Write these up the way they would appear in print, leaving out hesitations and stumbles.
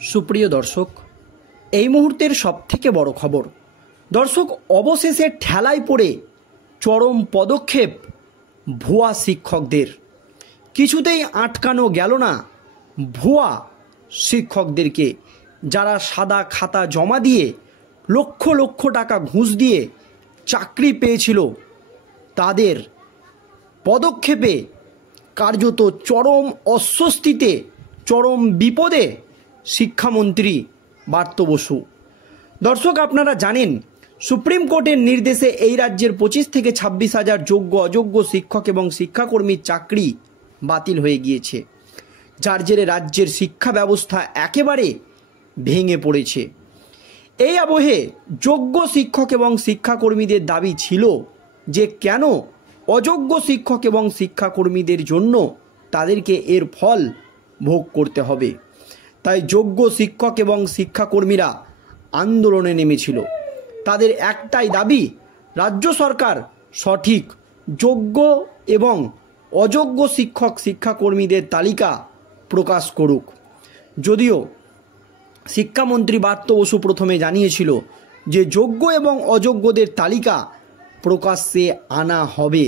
সুপ্রিয় দর্শক, এই মুহূর্তের সবথেকে বড় খবর। দর্শক, অবশেষে ঠেলায় পড়ে চরম পদক্ষেপ ভুয়া শিক্ষকদের। কিছুতেই আটকানো গেল না ভুয়া শিক্ষকদেরকে, যারা সাদা খাতা জমা দিয়ে লক্ষ লক্ষ টাকা ঘুষ দিয়ে চাকরি পেয়েছিল। তাদের পদক্ষেপে কার্যত চরম অস্বস্তিতে, চরম বিপদে শিক্ষামন্ত্রী ব্রাত্য বসু। দর্শক, আপনারা জানেন সুপ্রিম কোর্টের নির্দেশে এই রাজ্যের 25 থেকে 26,000 যোগ্য অযোগ্য শিক্ষক এবং শিক্ষাকর্মীর চাকরি বাতিল হয়ে গিয়েছে, যার জেরে রাজ্যের শিক্ষা ব্যবস্থা একেবারে ভেঙে পড়েছে। এই আবহে যোগ্য শিক্ষক এবং শিক্ষাকর্মীদের দাবি ছিল যে কেন অযোগ্য শিক্ষক এবং শিক্ষাকর্মীদের জন্য তাদেরকে এর ফল ভোগ করতে হবে। তাই যোগ্য শিক্ষক এবং শিক্ষাকর্মীরা আন্দোলনে নেমেছিল। তাদের একটাই দাবি, রাজ্য সরকার সঠিক যোগ্য এবং অযোগ্য শিক্ষক শিক্ষাকর্মীদের তালিকা প্রকাশ করুক। যদিও শিক্ষামন্ত্রী ব্রাত্য বসু প্রথমে জানিয়েছিল যে যোগ্য এবং অযোগ্যদের তালিকা প্রকাশ্যে আনা হবে,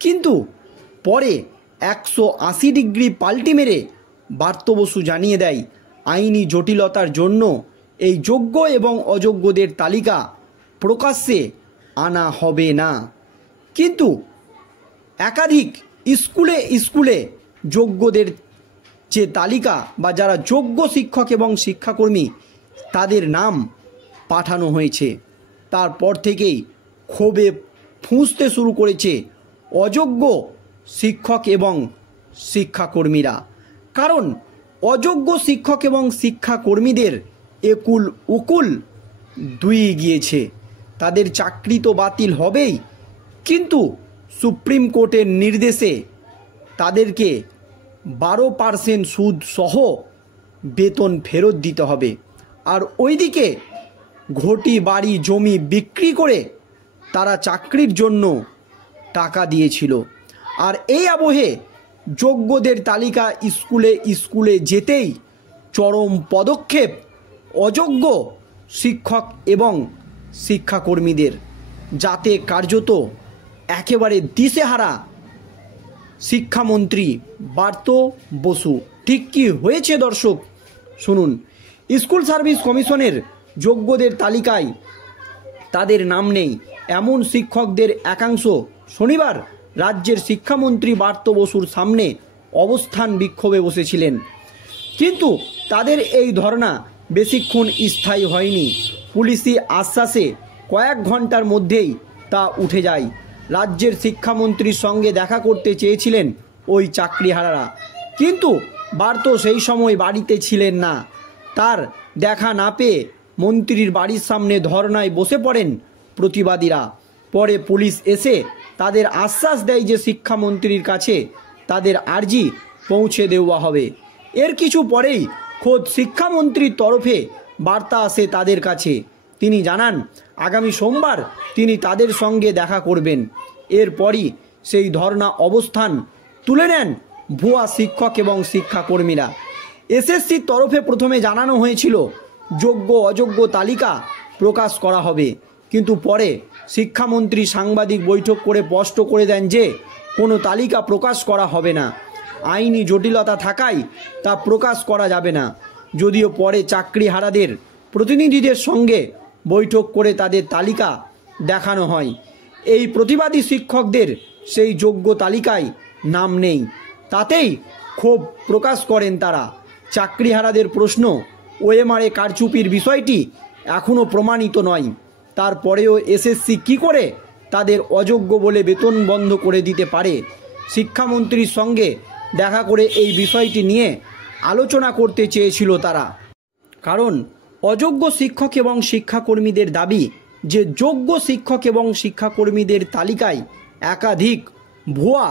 কিন্তু পরে 180 ডিগ্রি পাল্টি মেরে ব্রাত্য বসু জানিয়ে দেয় আইনি জটিলতার জন্য এই যোগ্য এবং অযোগ্যদের তালিকা প্রকাশ্যে আনা হবে না। কিন্তু একাধিক স্কুলে যোগ্যদের যে তালিকা বা যারা যোগ্য শিক্ষক এবং শিক্ষাকর্মী তাদের নাম পাঠানো হয়েছে, তারপর থেকেই ক্ষোভে ফুঁসতে শুরু করেছে অযোগ্য শিক্ষক এবং শিক্ষাকর্মীরা। কারণ অযোগ্য শিক্ষক এবং শিক্ষাকর্মীদের একুল উকুল দুই গিয়েছে। তাদের চাকরি তো বাতিল হবেই, কিন্তু সুপ্রিম কোর্টের নির্দেশে তাদেরকে 12% সুদ সহ বেতন ফেরত দিতে হবে। আর ওইদিকে ঘটি বাড়ি জমি বিক্রি করে তারা চাকরির জন্য টাকা দিয়েছিল। আর এই আবহে যোগ্যদের তালিকা স্কুলে যেতেই চরম পদক্ষেপ অযোগ্য শিক্ষক এবং শিক্ষাকর্মীদের, যাতে কার্যত একেবারে দিশেহারা শিক্ষামন্ত্রী ব্রাত্য বসু। ঠিক কী হয়েছে দর্শক শুনুন। স্কুল সার্ভিস কমিশনের যোগ্যদের তালিকায় তাদের নাম নেই এমন শিক্ষকদের একাংশ শনিবার রাজ্যের শিক্ষামন্ত্রী ব্রাত্য বসুর সামনে অবস্থান বিক্ষোভে বসেছিলেন, কিন্তু তাদের এই ধর্না বেশিক্ষণ স্থায়ী হয়নি। পুলিশি আশ্বাসে কয়েক ঘন্টার মধ্যেই তা উঠে যায়। রাজ্যের শিক্ষামন্ত্রীর সঙ্গে দেখা করতে চেয়েছিলেন ওই চাকরিহারারা, কিন্তু ব্রাত্য সেই সময় বাড়িতে ছিলেন না। তার দেখা না পেয়ে মন্ত্রীর বাড়ির সামনে ধর্নায় বসে পড়েন প্রতিবাদীরা। পরে পুলিশ এসে তাদের আশ্বাস দেয় যে শিক্ষামন্ত্রীর কাছে তাদের আর্জি পৌঁছে দেওয়া হবে। এর কিছু পরেই খোদ শিক্ষামন্ত্রীর তরফে বার্তা আসে তাদের কাছে। তিনি জানান আগামী সোমবার তিনি তাদের সঙ্গে দেখা করবেন। এরপরই সেই ধর্না অবস্থান তুলে নেন ভুয়া শিক্ষক এবং শিক্ষাকর্মীরা। এসএসসির তরফে প্রথমে জানানো হয়েছিল যোগ্য অযোগ্য তালিকা প্রকাশ করা হবে, কিন্তু পরে শিক্ষামন্ত্রী সাংবাদিক বৈঠক করে স্পষ্ট করে দেন যে কোনো তালিকা প্রকাশ করা হবে না। আইনি জটিলতা থাকায় তা প্রকাশ করা যাবে না। যদিও পরে চাকরিহারাদের প্রতিনিধিদের সঙ্গে বৈঠক করে তাদের তালিকা দেখানো হয়। এই প্রতিবাদী শিক্ষকদের সেই যোগ্য তালিকায় নাম নেই, তাতেই ক্ষোভ প্রকাশ করেন তারা। চাকরিহারাদের প্রশ্ন, ওএমআরে কারচুপির বিষয়টি এখনও প্রমাণিত নয়, তারপরেও এসএসসি কী করে তাদের অযোগ্য বলে বেতন বন্ধ করে দিতে পারে। শিক্ষামন্ত্রীর সঙ্গে দেখা করে এই বিষয়টি নিয়ে আলোচনা করতে চেয়েছিল তারা, কারণ অযোগ্য শিক্ষক এবং শিক্ষাকর্মীদের দাবি যে যোগ্য শিক্ষক এবং শিক্ষাকর্মীদের তালিকায় একাধিক ভুয়া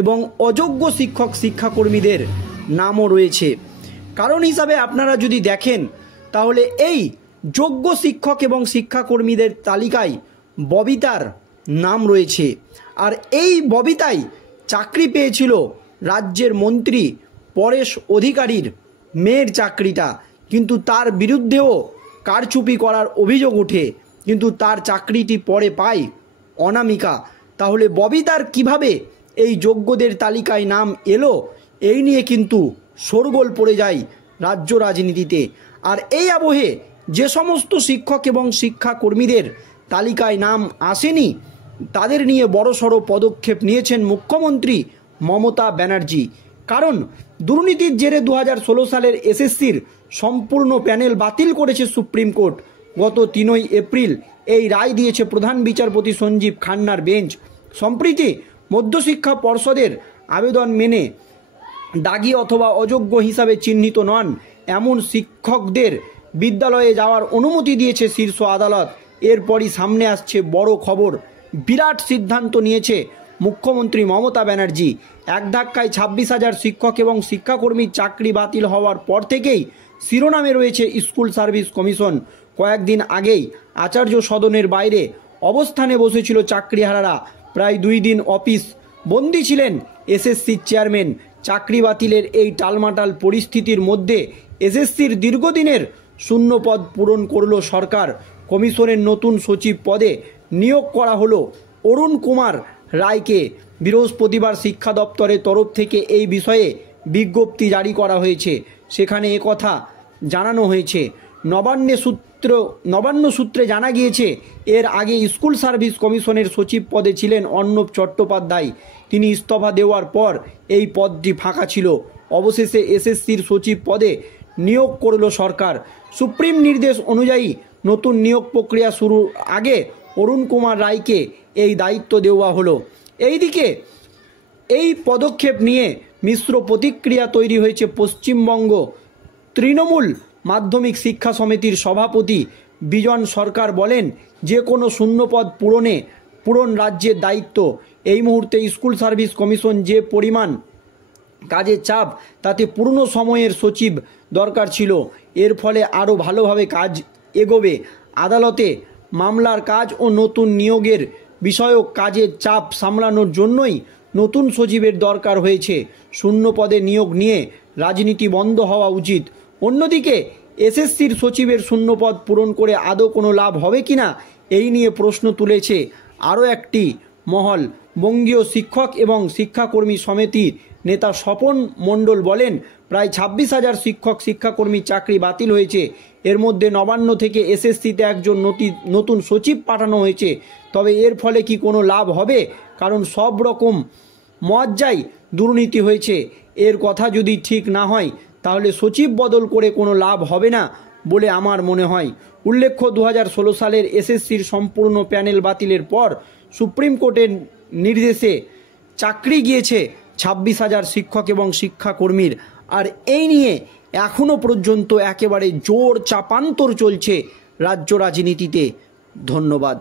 এবং অযোগ্য শিক্ষক শিক্ষাকর্মীদের নামও রয়েছে। কারণ হিসাবে আপনারা যদি দেখেন তাহলে এই যোগ্য শিক্ষক এবং শিক্ষাকর্মীদের তালিকায় ববিতার নাম রয়েছে। আর এই ববিতাই চাকরি পেয়েছিল রাজ্যের মন্ত্রী পরেশ অধিকারীর মেয়ের চাকরিটা, কিন্তু তার বিরুদ্ধেও কারচুপি করার অভিযোগ ওঠে, কিন্তু তার চাকরিটি পরে পায় অনামিকা। তাহলে ববিতার কিভাবে এই যোগ্যদের তালিকায় নাম এলো, এই নিয়ে কিন্তু শোরগোল পড়ে যায় রাজ্য রাজনীতিতে। আর এই আবহে যে সমস্ত শিক্ষক এবং শিক্ষাকর্মীদের তালিকায় নাম আসেনি, তাদের নিয়ে বড়সড় পদক্ষেপ নিয়েছেন মুখ্যমন্ত্রী মমতা ব্যানার্জি। কারণ দুর্নীতির জেরে 2016 সালের এসএসসির সম্পূর্ণ প্যানেল বাতিল করেছে সুপ্রিম কোর্ট। গত 3 এপ্রিল এই রায় দিয়েছে প্রধান বিচারপতি সঞ্জীব খান্নার বেঞ্চ। সম্প্রতি মধ্যশিক্ষা পর্ষদের আবেদন মেনে দাগী অথবা অযোগ্য হিসাবে চিহ্নিত নন এমন শিক্ষকদের বিদ্যালয়ে যাওয়ার অনুমতি দিয়েছে শীর্ষ আদালত। এরপরই সামনে আসছে বড় খবর। বিরাট সিদ্ধান্ত নিয়েছে মুখ্যমন্ত্রী মমতা ব্যানার্জি। এক ধাক্কায় 26,000 শিক্ষক এবং শিক্ষাকর্মীর চাকরি বাতিল হওয়ার পর থেকেই শিরোনামে রয়েছে স্কুল সার্ভিস কমিশন। কয়েকদিন আগেই আচার্য সদনের বাইরে অবস্থানে বসেছিল চাকরিহারারা। প্রায় 2 দিন অফিস বন্দী ছিলেন এসএসসির চেয়ারম্যান। চাকরি বাতিলের এই টালমাটাল পরিস্থিতির মধ্যে এসএসসির দীর্ঘদিনের শূন্য পদ পূরণ করল সরকার। কমিশনের নতুন সচিব পদে নিয়োগ করা হলো অরুণ কুমার রায়কে। বৃহস্পতিবার শিক্ষা দপ্তরের তরফ থেকে এই বিষয়ে বিজ্ঞপ্তি জারি করা হয়েছে। সেখানে একথা জানানো হয়েছে। নবান্ন সূত্রে জানা গিয়েছে, এর আগে স্কুল সার্ভিস কমিশনের সচিব পদে ছিলেন অর্ণব চট্টোপাধ্যায়। তিনি ইস্তফা দেওয়ার পর এই পদটি ফাঁকা ছিল। অবশেষে এসএসসির সচিব পদে নিয়োগ করল সরকার। সুপ্রিম নির্দেশ অনুযায়ী নতুন নিয়োগ প্রক্রিয়া শুরুর আগে অরুণ কুমার রায়কে এই দায়িত্ব দেওয়া হলো। এইদিকে এই পদক্ষেপ নিয়ে মিশ্র প্রতিক্রিয়া তৈরি হয়েছে। পশ্চিমবঙ্গ তৃণমূল মাধ্যমিক শিক্ষা সমিতির সভাপতি বিজন সরকার বলেন, যে কোনো শূন্যপদ পূরণ রাজ্যের দায়িত্ব। এই মুহূর্তে স্কুল সার্ভিস কমিশন যে পরিমাণ কাজের চাপ, তাতে পূর্ণ সময়ের সচিব দরকার ছিল। এর ফলে আরও ভালোভাবে কাজ এগোবে। আদালতে মামলার কাজ ও নতুন নিয়োগের বিষয়ক কাজের চাপ সামলানোর জন্যই নতুন সচিবের দরকার হয়েছে। শূন্য পদে নিয়োগ নিয়ে রাজনীতি বন্ধ হওয়া উচিত। অন্যদিকে এসএসসির সচিবের শূন্যপদ পূরণ করে আদৌ কোনো লাভ হবে কিনা, এই নিয়ে প্রশ্ন তুলেছে আরও একটি মহল। বঙ্গীয় শিক্ষক এবং শিক্ষাকর্মী সমিতি নেতা স্বপন মণ্ডল বলেন, প্রায় 26,000 শিক্ষক শিক্ষাকর্মীর চাকরি বাতিল হয়েছে। এর মধ্যে নবান্ন থেকে এসএসসিতে একজন নতুন সচিব পাঠানো হয়েছে। তবে এর ফলে কি কোনো লাভ হবে? কারণ সব রকম মজ্জায় দুর্নীতি হয়েছে। এর কথা যদি ঠিক না হয়, তাহলে সচিব বদল করে কোনো লাভ হবে না বলে আমার মনে হয়। উল্লেখ্য, 2016 সালের এসএসসির সম্পূর্ণ প্যানেল বাতিলের পর সুপ্রিম কোর্টের নির্দেশে চাকরি গিয়েছে 26,000 শিক্ষক এবং শিক্ষাকর্মীর। আর এই নিয়ে এখনও পর্যন্ত একেবারে জোর চাপান্তর চলছে রাজ্য রাজনীতিতে। ধন্যবাদ।